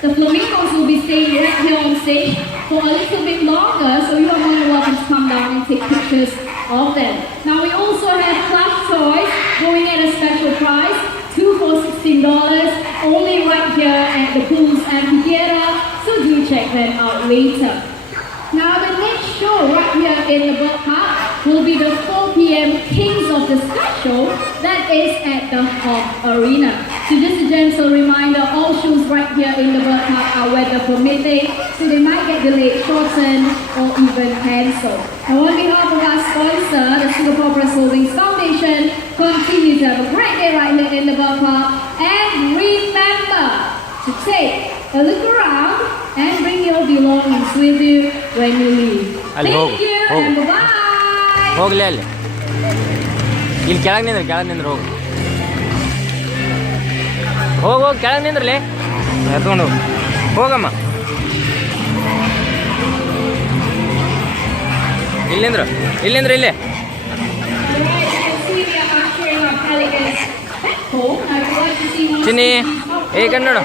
The flamingos will be staying right here on stage for a little bit longer, so you are more than welcome to come down and take pictures of them. Now we also have plush toys going at a special price, 2 for $16, only right here at the Pools Amphitheater, so do check them out later. Now the next show right here in the Bird Park will be the 4 p.m. Kings of the Sky show that is at the Hawk Arena. So just a gentle reminder, all shows right here in the Bird Park are weather permitting, so they might get delayed, shortened, or even cancelled. Now on behalf of our sponsor, the Singapore Press Holdings Foundation, continue to have a great day right here in the Bird Park, and remember to take a look around and bring your belongings with you when you leave. Thank you and bye-bye. ಹೋಗ್ಲೇ ಅಲ್ಲಿ ಇಲ್ಲಿ ಕೆಳಗೆ ನಿಂದ್ರೆ ಹೋಗು ಹೋಗಿ ಕೆಳಗೆ ನಿಂದ್ರಲಿ ಎತ್ಕೊಂಡು ಹೋಗಮ್ಮ ಇಲ್ಲಿಂದ್ರ ಇಲ್ಲೇ ಚಿನ್ನಿ ಏ ಕಣ್ಣು